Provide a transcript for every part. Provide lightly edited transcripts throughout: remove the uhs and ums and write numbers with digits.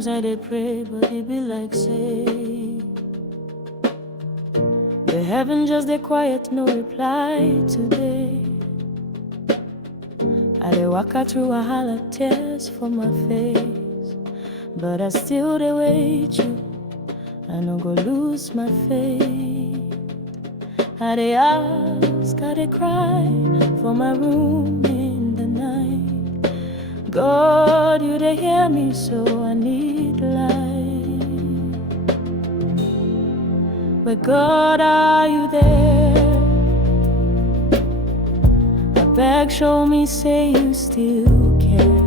Sometimes I dey pray, but it be like say the heaven just dey quiet, no reply today. I dey waka through wahala, tears for my face, but I still dey wait you. I no go lose my faith. I dey ask, I dey cry for my room in the night. God, you dey hear me, so I need light. But God, are you there? I beg, show me, say you still care.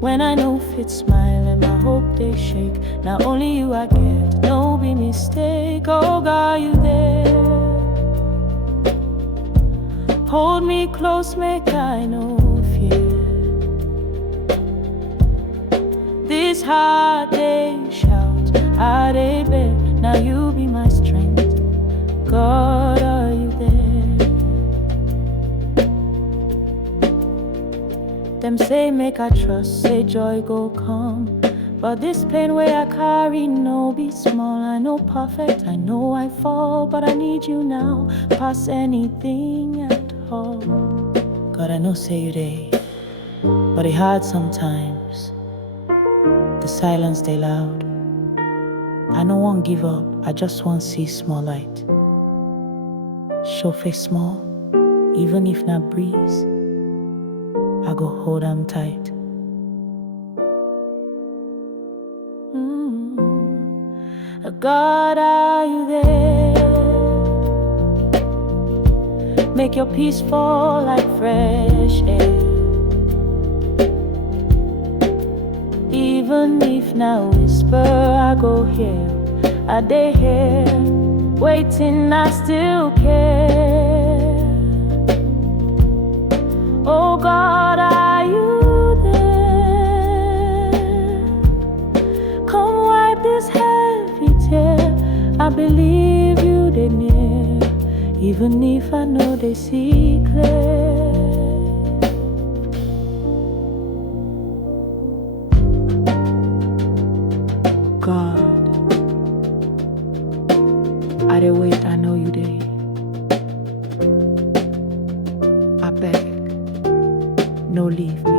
When I know fit smile and my hope they shake, not only you I get, no be mistake. Oh God, you there? Hold me close, make I no fear. This heart they shout, I they bear. Now you be my strength. God, are you there? Them say make I trust, say joy go come, but this pain way I carry no be small. I know perfect, I know I fall, but I need you now, past anything at all. God, I know say you there, but it hard sometimes. The silence they loud. I no want give up, I just want see small light. Show face small, even if not breeze, I go hold them tight. God, are you there? Make your peace fall like fresh air. Even if now whisper, I go here, I dey here, waiting, I still care. Oh God, are you there? Come wipe this heavy tear. I believe you dey near, even if I know they see clear. God, I dey wait, I know you dey. I beg, no leave me.